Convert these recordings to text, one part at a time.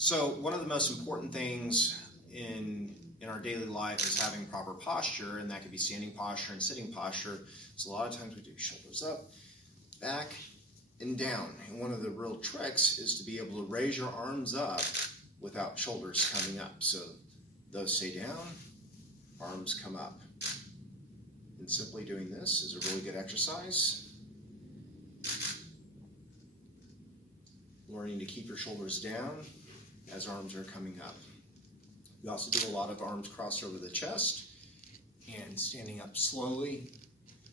So one of the most important things in our daily life is having proper posture, and that could be standing posture and sitting posture. So a lot of times we do shoulders up, back, and down. And one of the real tricks is to be able to raise your arms up without shoulders coming up. So those stay down, arms come up. And simply doing this is a really good exercise. Learning to keep your shoulders down as arms are coming up. We also do a lot of arms crossed over the chest and standing up slowly.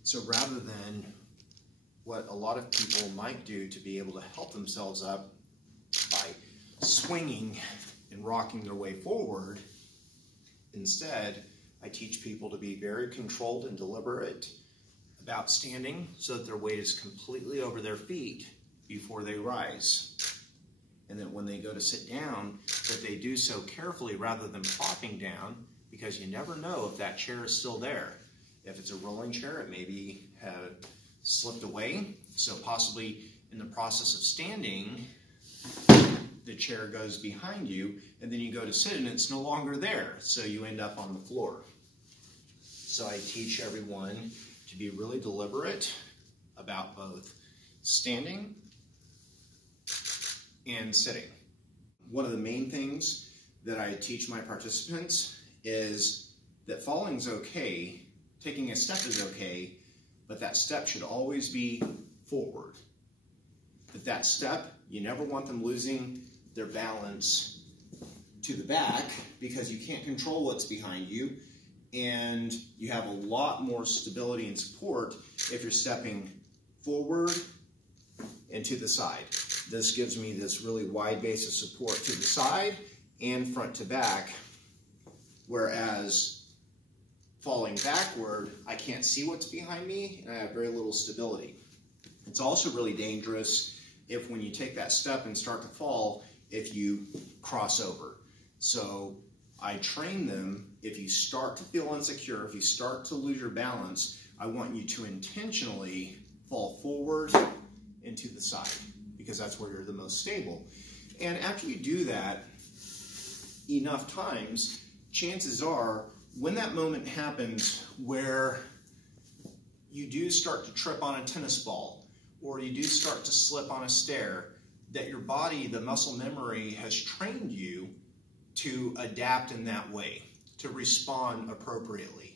So rather than what a lot of people might do to be able to help themselves up by swinging and rocking their way forward, instead I teach people to be very controlled and deliberate about standing so that their weight is completely over their feet before they rise. And that when they go to sit down, that they do so carefully rather than plopping down, because you never know if that chair is still there. If it's a rolling chair, it maybe had slipped away. So possibly in the process of standing, the chair goes behind you, and then you go to sit and it's no longer there. So you end up on the floor. So I teach everyone to be really deliberate about both standing and sitting. One of the main things that I teach my participants is that falling is okay, taking a step is okay, but that step should always be forward. That step, you never want them losing their balance to the back, because you can't control what's behind you, and you have a lot more stability and support if you're stepping forward and to the side. This gives me this really wide base of support to the side and front to back, whereas falling backward, I can't see what's behind me and I have very little stability. It's also really dangerous if when you take that step and start to fall, if you cross over. So I train them, if you start to feel insecure, if you start to lose your balance, I want you to intentionally fall forward and to the side, because that's where you're the most stable. And after you do that enough times, chances are when that moment happens where you do start to trip on a tennis ball, or you do start to slip on a stair, that your body, the muscle memory, has trained you to adapt in that way, to respond appropriately.